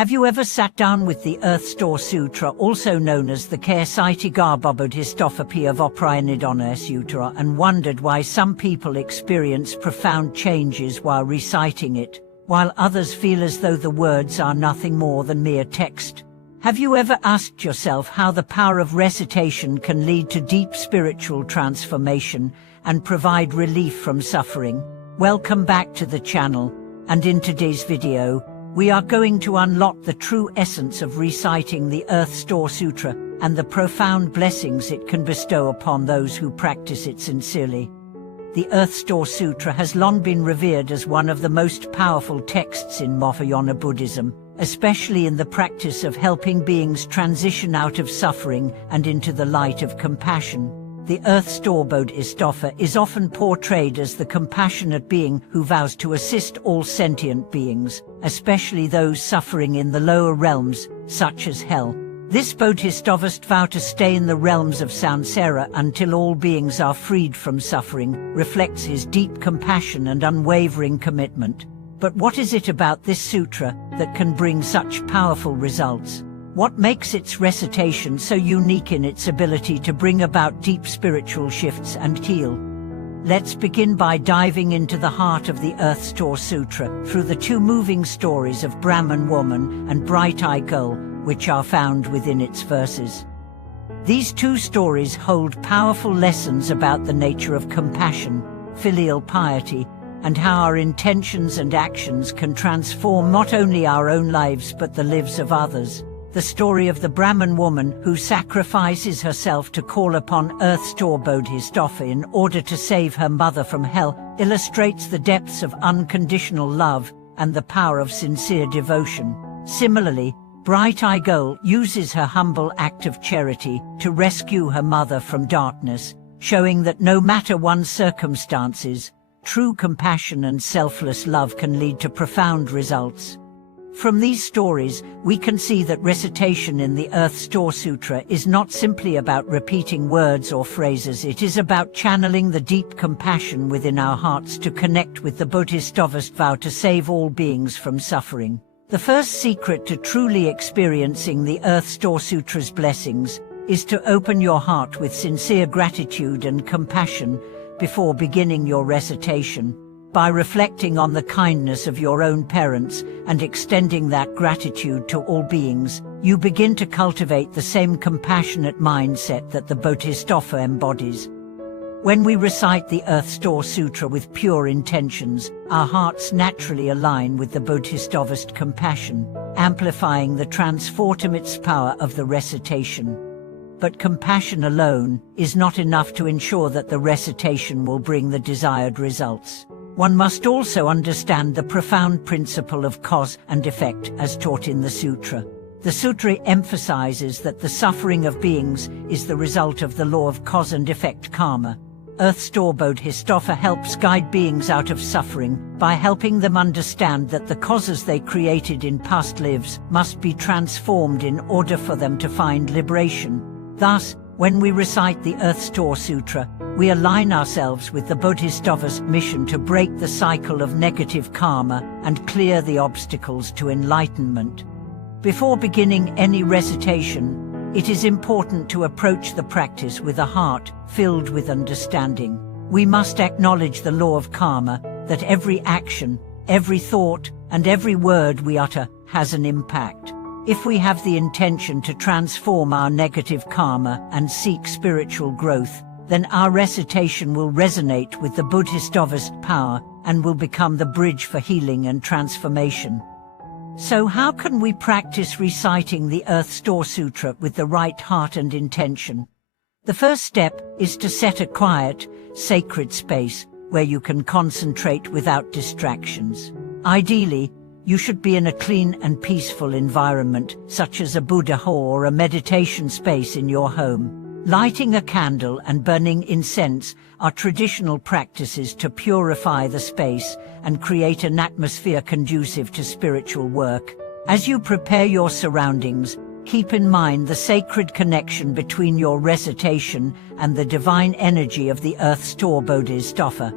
Have you ever sat down with the Earth Store Sutra, also known as the Recitation Buddhispractice Sutra, and wondered why some people experience profound changes while reciting it, while others feel as though the words are nothing more than mere text? Have you ever asked yourself how the power of recitation can lead to deep spiritual transformation and provide relief from suffering? Welcome back to the channel, and in today's video, we are going to unlock the true essence of reciting the Earth Store Sutra and the profound blessings it can bestow upon those who practice it sincerely. The Earth Store Sutra has long been revered as one of the most powerful texts in Mahayana Buddhism, especially in the practice of helping beings transition out of suffering and into the light of compassion. The Earth Store Bodhisattva is often portrayed as the compassionate being who vows to assist all sentient beings, especially those suffering in the lower realms, such as hell. This Bodhisattva's vow to stay in the realms of samsara until all beings are freed from suffering reflects his deep compassion and unwavering commitment. But what is it about this sutra that can bring such powerful results? What makes its recitation so unique in its ability to bring about deep spiritual shifts and heal? Let's begin by diving into the heart of the Earth Store Sutra through the two moving stories of Brahman woman and bright-eyed girl, which are found within its verses. These two stories hold powerful lessons about the nature of compassion, filial piety, and how our intentions and actions can transform not only our own lives but the lives of others. The story of the Brahman woman who sacrifices herself to call upon Earth Store Bodhisattva in order to save her mother from hell illustrates the depths of unconditional love and the power of sincere devotion. Similarly, Bright-Eyed Girl uses her humble act of charity to rescue her mother from darkness, showing that no matter one's circumstances, true compassion and selfless love can lead to profound results. From these stories, we can see that recitation in the Earth Store Sutra is not simply about repeating words or phrases. It is about channeling the deep compassion within our hearts to connect with the Bodhisattva's vow to save all beings from suffering. The first secret to truly experiencing the Earth Store Sutra's blessings is to open your heart with sincere gratitude and compassion before beginning your recitation. By reflecting on the kindness of your own parents and extending that gratitude to all beings, you begin to cultivate the same compassionate mindset that the Bodhisattva embodies. When we recite the Earth Store Sutra with pure intentions, our hearts naturally align with the Bodhisattva's compassion, amplifying the transformative power of the recitation. But compassion alone is not enough to ensure that the recitation will bring the desired results. One must also understand the profound principle of cause and effect as taught in the sutra. The sutra emphasizes that the suffering of beings is the result of the law of cause and effect karma. Earth Store Bodhisattva helps guide beings out of suffering by helping them understand that the causes they created in past lives must be transformed in order for them to find liberation. Thus, when we recite the Earth Store Sutra, we align ourselves with the Bodhisattva's mission to break the cycle of negative karma and clear the obstacles to enlightenment. Before beginning any recitation, it is important to approach the practice with a heart filled with understanding. We must acknowledge the law of karma, that every action, every thought, and every word we utter has an impact. If we have the intention to transform our negative karma and seek spiritual growth, then our recitation will resonate with the Bodhisattva's power and will become the bridge for healing and transformation. So how can we practice reciting the Earth Store Sutra with the right heart and intention? The first step is to set a quiet, sacred space where you can concentrate without distractions. Ideally, you should be in a clean and peaceful environment, such as a Buddha hall or a meditation space in your home. Lighting a candle and burning incense are traditional practices to purify the space and create an atmosphere conducive to spiritual work. As you prepare your surroundings, keep in mind the sacred connection between your recitation and the divine energy of the Earth Store Bodhisattva.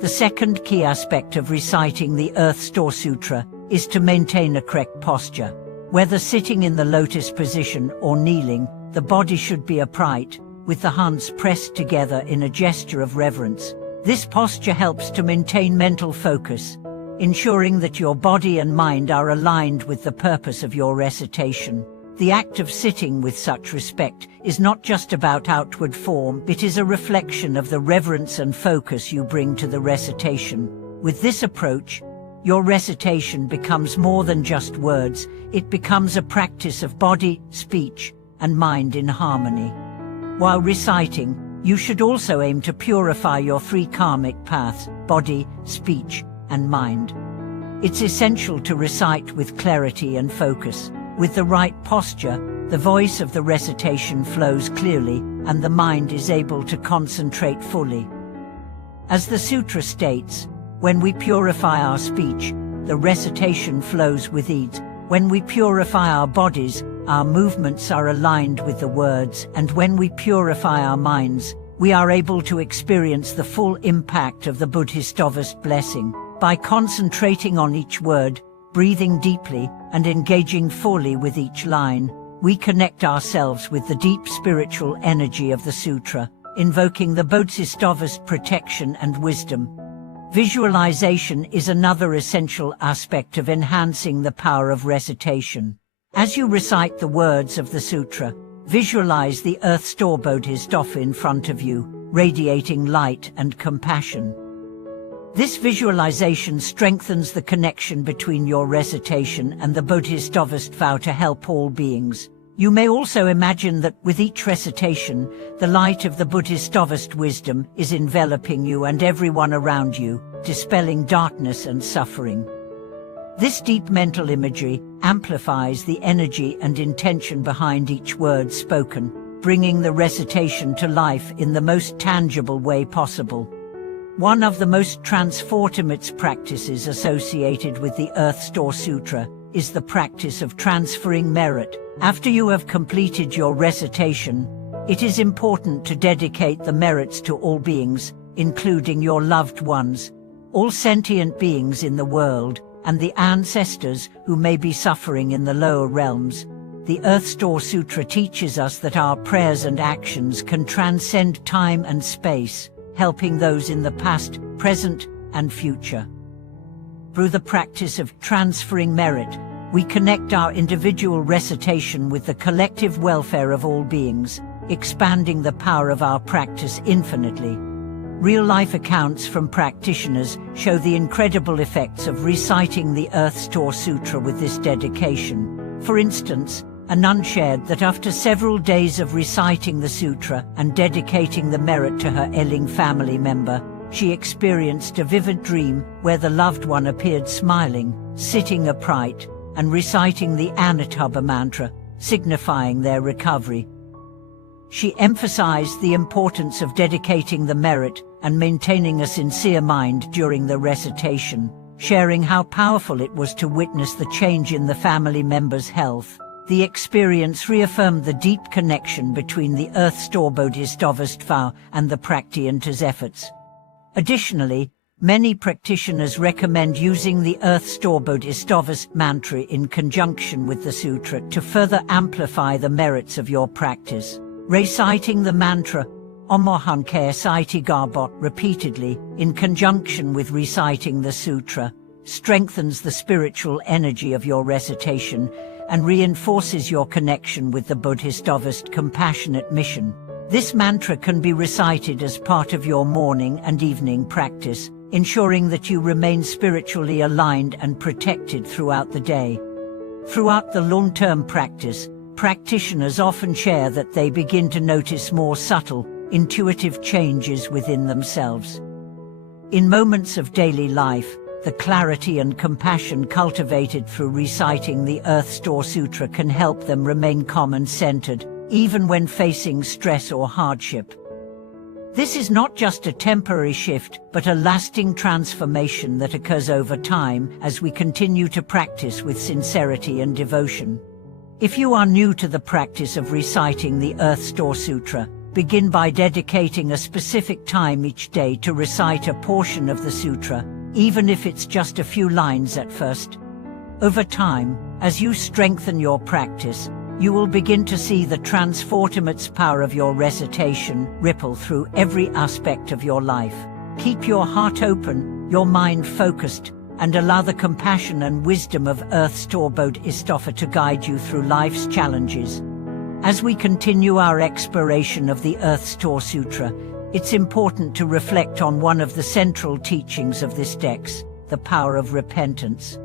The second key aspect of reciting the Earth Store Sutra is to maintain a correct posture. Whether sitting in the lotus position or kneeling, the body should be upright, with the hands pressed together in a gesture of reverence. This posture helps to maintain mental focus, ensuring that your body and mind are aligned with the purpose of your recitation. The act of sitting with such respect is not just about outward form, it is a reflection of the reverence and focus you bring to the recitation. With this approach, your recitation becomes more than just words, it becomes a practice of body, speech, and mind in harmony. While reciting, you should also aim to purify your three karmic paths, body, speech, and mind. It's essential to recite with clarity and focus. With the right posture, the voice of the recitation flows clearly, and the mind is able to concentrate fully. As the sutra states, when we purify our speech, the recitation flows with ease. When we purify our bodies, our movements are aligned with the words, and when we purify our minds, we are able to experience the full impact of the Buddhistovest blessing. By concentrating on each word, breathing deeply, and engaging fully with each line, we connect ourselves with the deep spiritual energy of the sutra, invoking the Bodhisattvas' protection and wisdom. Visualization is another essential aspect of enhancing the power of recitation. As you recite the words of the sutra, visualize the Earth Store Bodhisattva in front of you, radiating light and compassion. This visualization strengthens the connection between your recitation and the Bodhisattvas' vow to help all beings. You may also imagine that with each recitation, the light of the Buddhistovest wisdom is enveloping you and everyone around you, dispelling darkness and suffering. This deep mental imagery amplifies the energy and intention behind each word spoken, bringing the recitation to life in the most tangible way possible. One of the most transformative practices associated with the Earth Store Sutra is the practice of transferring merit. After you have completed your recitation, it is important to dedicate the merits to all beings, including your loved ones, all sentient beings in the world, and the ancestors who may be suffering in the lower realms. The Earth Store Sutra teaches us that our prayers and actions can transcend time and space, helping those in the past, present, and future. Through the practice of transferring merit, we connect our individual recitation with the collective welfare of all beings, expanding the power of our practice infinitely. Real-life accounts from practitioners show the incredible effects of reciting the Earth Store Sutra with this dedication. For instance, a nun shared that after several days of reciting the sutra and dedicating the merit to her ailing family member, she experienced a vivid dream where the loved one appeared smiling, sitting upright, and reciting the Anattubha mantra, signifying their recovery. She emphasized the importance of dedicating the merit and maintaining a sincere mind during the recitation, sharing how powerful it was to witness the change in the family member's health. The experience reaffirmed the deep connection between the Earth Store Bodhisattva's vow and the practitioner's efforts. Additionally, many practitioners recommend using the Earth Store Bodhisattva's mantra in conjunction with the sutra to further amplify the merits of your practice. Reciting the mantra Omohankaya Saiti Garbot repeatedly, in conjunction with reciting the sutra, strengthens the spiritual energy of your recitation and reinforces your connection with the Buddhistov's compassionate mission. This mantra can be recited as part of your morning and evening practice, ensuring that you remain spiritually aligned and protected throughout the day. Throughout the long-term practice, practitioners often share that they begin to notice more subtle, intuitive changes within themselves. In moments of daily life, the clarity and compassion cultivated through reciting the Earth Store Sutra can help them remain calm and centered, even when facing stress or hardship. This is not just a temporary shift, but a lasting transformation that occurs over time as we continue to practice with sincerity and devotion. If you are new to the practice of reciting the Earth Store Sutra, begin by dedicating a specific time each day to recite a portion of the sutra, even if it's just a few lines at first. Over time, As you strengthen your practice, you will begin to see the transformative power of your recitation ripple through every aspect of your life. Keep your heart open, your mind focused, and allow the compassion and wisdom of Earth Store Bodhisattva to guide you through life's challenges. As we continue our exploration of the Earth Store Sutra, it's important to reflect on one of the central teachings of this text, the power of repentance.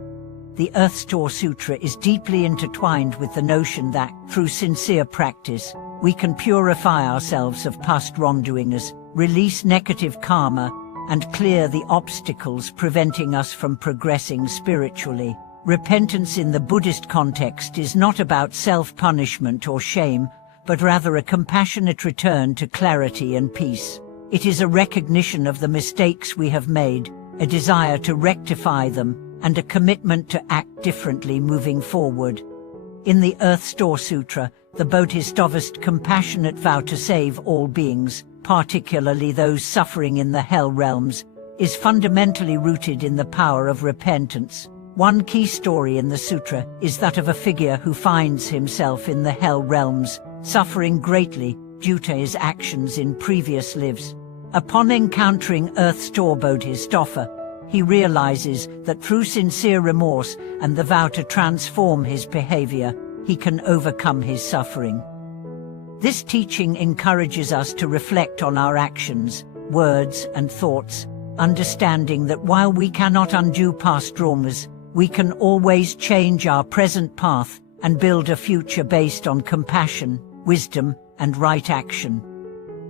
The Earth Store Sutra is deeply intertwined with the notion that, through sincere practice, we can purify ourselves of past wrongdoings, release negative karma, and clear the obstacles preventing us from progressing spiritually. Repentance in the Buddhist context is not about self-punishment or shame, but rather a compassionate return to clarity and peace. It is a recognition of the mistakes we have made, a desire to rectify them, and a commitment to act differently moving forward. In the Earth Store Sutra, the Bodhisattva's compassionate vow to save all beings, particularly those suffering in the hell realms, is fundamentally rooted in the power of repentance. One key story in the sutra is that of a figure who finds himself in the hell realms, suffering greatly due to his actions in previous lives. Upon encountering Earth Store Bodhisattva, he realizes that through sincere remorse and the vow to transform his behavior, he can overcome his suffering. This teaching encourages us to reflect on our actions, words, and thoughts, understanding that while we cannot undo past traumas, we can always change our present path and build a future based on compassion, wisdom, and right action.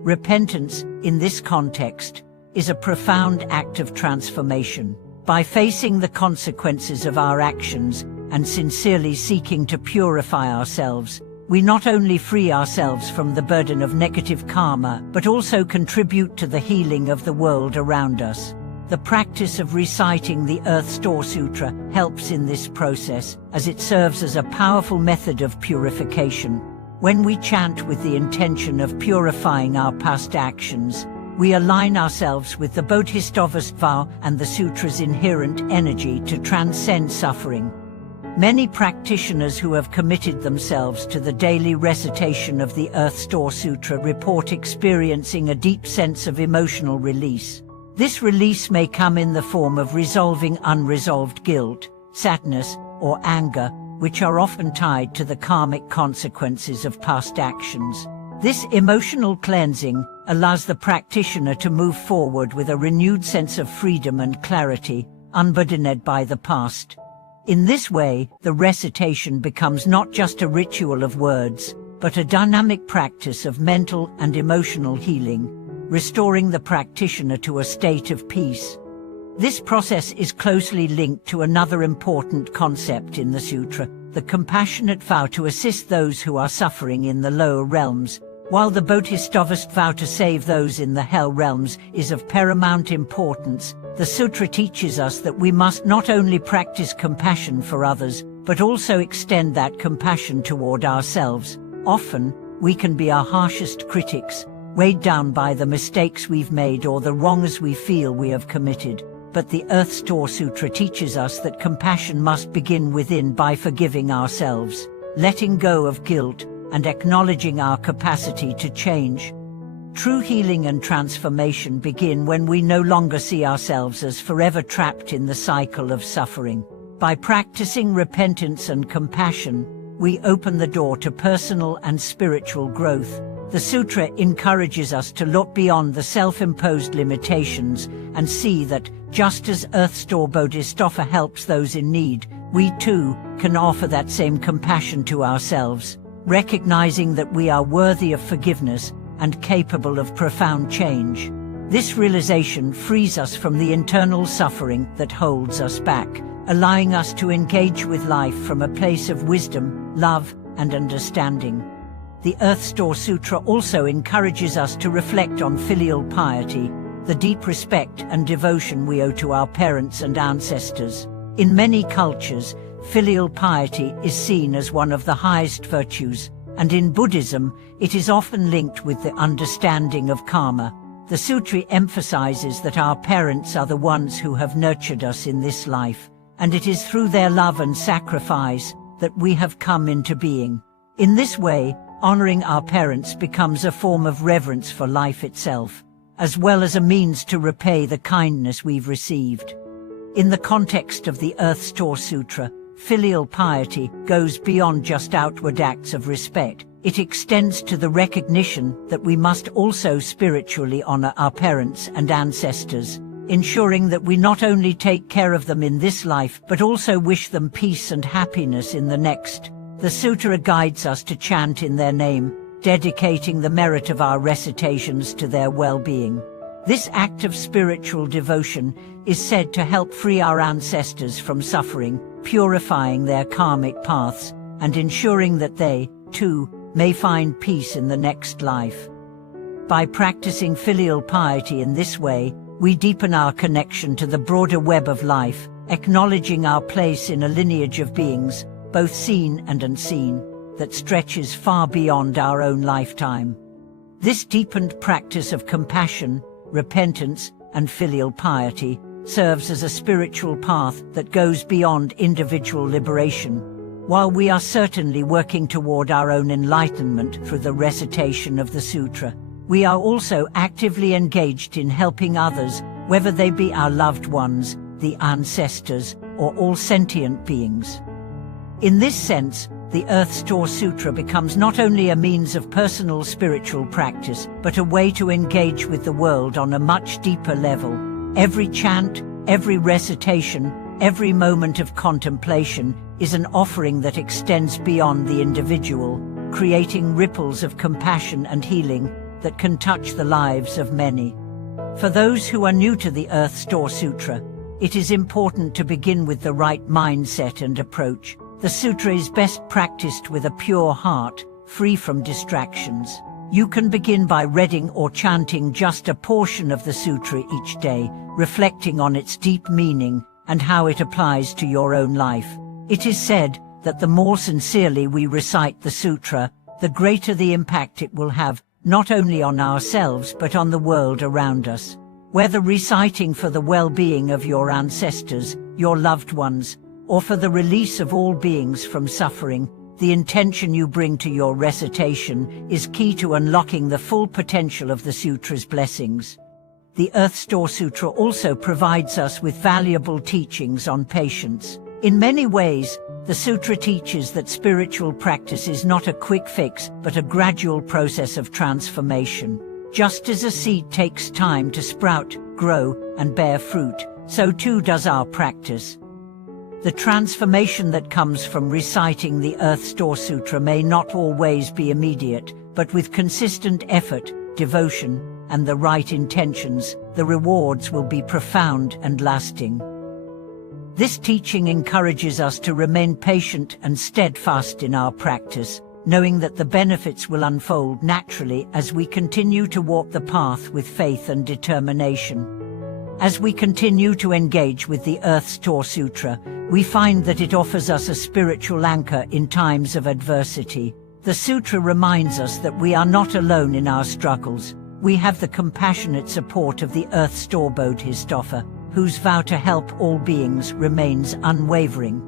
Repentance, in this context, is a profound act of transformation. By facing the consequences of our actions and sincerely seeking to purify ourselves, we not only free ourselves from the burden of negative karma, but also contribute to the healing of the world around us. The practice of reciting the Earth Store Sutra helps in this process, as it serves as a powerful method of purification. When we chant with the intention of purifying our past actions, we align ourselves with the Bodhisattva's vow and the sutra's inherent energy to transcend suffering. Many practitioners who have committed themselves to the daily recitation of the Earth Store Sutra report experiencing a deep sense of emotional release. This release may come in the form of resolving unresolved guilt, sadness, or anger, which are often tied to the karmic consequences of past actions. This emotional cleansing allows the practitioner to move forward with a renewed sense of freedom and clarity, unburdened by the past. In this way, the recitation becomes not just a ritual of words, but a dynamic practice of mental and emotional healing, restoring the practitioner to a state of peace. This process is closely linked to another important concept in the sutra, the compassionate vow to assist those who are suffering in the lower realms. While the Bodhisattva's vow to save those in the hell realms is of paramount importance, the sutra teaches us that we must not only practice compassion for others, but also extend that compassion toward ourselves. Often, we can be our harshest critics, weighed down by the mistakes we've made or the wrongs we feel we have committed. But the Earth Store Sutra teaches us that compassion must begin within by forgiving ourselves, letting go of guilt, and acknowledging our capacity to change. True healing and transformation begin when we no longer see ourselves as forever trapped in the cycle of suffering. By practicing repentance and compassion, we open the door to personal and spiritual growth. The sutra encourages us to look beyond the self-imposed limitations and see that, just as Earth Store Bodhisattva helps those in need, we too can offer that same compassion to ourselves, recognizing that we are worthy of forgiveness and capable of profound change. This realization frees us from the internal suffering that holds us back, allowing us to engage with life from a place of wisdom, love, and understanding. The Earth Store Sutra also encourages us to reflect on filial piety, the deep respect and devotion we owe to our parents and ancestors. In many cultures, filial piety is seen as one of the highest virtues, and in Buddhism, it is often linked with the understanding of karma. The sutra emphasizes that our parents are the ones who have nurtured us in this life, and it is through their love and sacrifice that we have come into being. In this way, honoring our parents becomes a form of reverence for life itself, as well as a means to repay the kindness we've received. In the context of the Earth Store Sutra, filial piety goes beyond just outward acts of respect. It extends to the recognition that we must also spiritually honor our parents and ancestors, ensuring that we not only take care of them in this life but also wish them peace and happiness in the next. The sutra guides us to chant in their name, dedicating the merit of our recitations to their well-being. This act of spiritual devotion is said to help free our ancestors from suffering, purifying their karmic paths, and ensuring that they, too, may find peace in the next life. By practicing filial piety in this way, we deepen our connection to the broader web of life, acknowledging our place in a lineage of beings, both seen and unseen, that stretches far beyond our own lifetime. This deepened practice of compassion, repentance, and filial piety serves as a spiritual path that goes beyond individual liberation. While we are certainly working toward our own enlightenment through the recitation of the sutra, we are also actively engaged in helping others, whether they be our loved ones, the ancestors, or all sentient beings. In this sense, the Earth Store Sutra becomes not only a means of personal spiritual practice, but a way to engage with the world on a much deeper level. Every chant, every recitation, every moment of contemplation is an offering that extends beyond the individual, creating ripples of compassion and healing that can touch the lives of many. For those who are new to the Earth Store Sutra, it is important to begin with the right mindset and approach. The sutra is best practiced with a pure heart, free from distractions. You can begin by reading or chanting just a portion of the sutra each day, reflecting on its deep meaning and how it applies to your own life. It is said that the more sincerely we recite the sutra, the greater the impact it will have, not only on ourselves but on the world around us. Whether reciting for the well-being of your ancestors, your loved ones, or for the release of all beings from suffering, the intention you bring to your recitation is key to unlocking the full potential of the sutra's blessings. The Earth Store Sutra also provides us with valuable teachings on patience. In many ways, the sutra teaches that spiritual practice is not a quick fix, but a gradual process of transformation. Just as a seed takes time to sprout, grow, and bear fruit, so too does our practice. The transformation that comes from reciting the Earth Store Sutra may not always be immediate, but with consistent effort, devotion, and the right intentions, the rewards will be profound and lasting. This teaching encourages us to remain patient and steadfast in our practice, knowing that the benefits will unfold naturally as we continue to walk the path with faith and determination. As we continue to engage with the Earth Store Sutra, we find that it offers us a spiritual anchor in times of adversity. The sutra reminds us that we are not alone in our struggles. We have the compassionate support of the Earth Store Bodhisattva, whose vow to help all beings remains unwavering.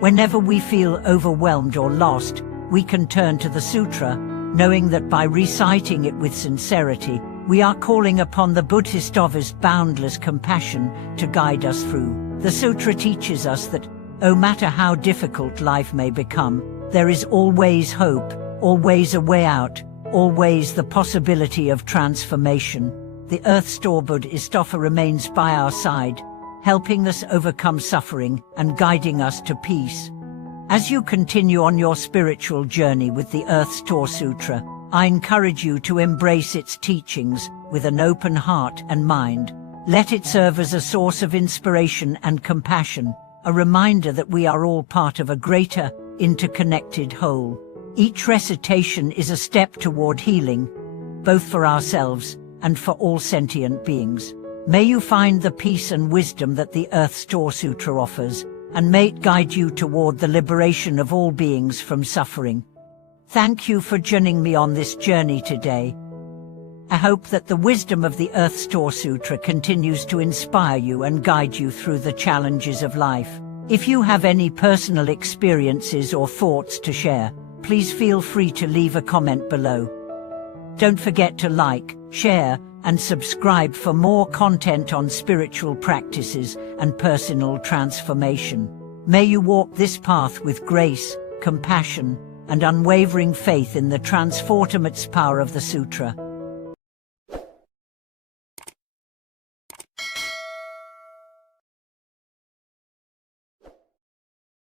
Whenever we feel overwhelmed or lost, we can turn to the sutra, knowing that by reciting it with sincerity, we are calling upon the Bodhisattva's boundless compassion to guide us through. The sutra teaches us that, no matter how difficult life may become, there is always hope, always a way out, always the possibility of transformation. The Earth Store Bodhisattva remains by our side, helping us overcome suffering and guiding us to peace. As you continue on your spiritual journey with the Earth Store Sutra, I encourage you to embrace its teachings with an open heart and mind. Let it serve as a source of inspiration and compassion, a reminder that we are all part of a greater, interconnected whole. Each recitation is a step toward healing, both for ourselves and for all sentient beings. May you find the peace and wisdom that the Earth Store Sutra offers, and may it guide you toward the liberation of all beings from suffering. Thank you for joining me on this journey today. I hope that the wisdom of the Earth Store Sutra continues to inspire you and guide you through the challenges of life. If you have any personal experiences or thoughts to share, please feel free to leave a comment below. Don't forget to like, share, and subscribe for more content on spiritual practices and personal transformation. May you walk this path with grace, compassion, and unwavering faith in the transformative power of the Sutra.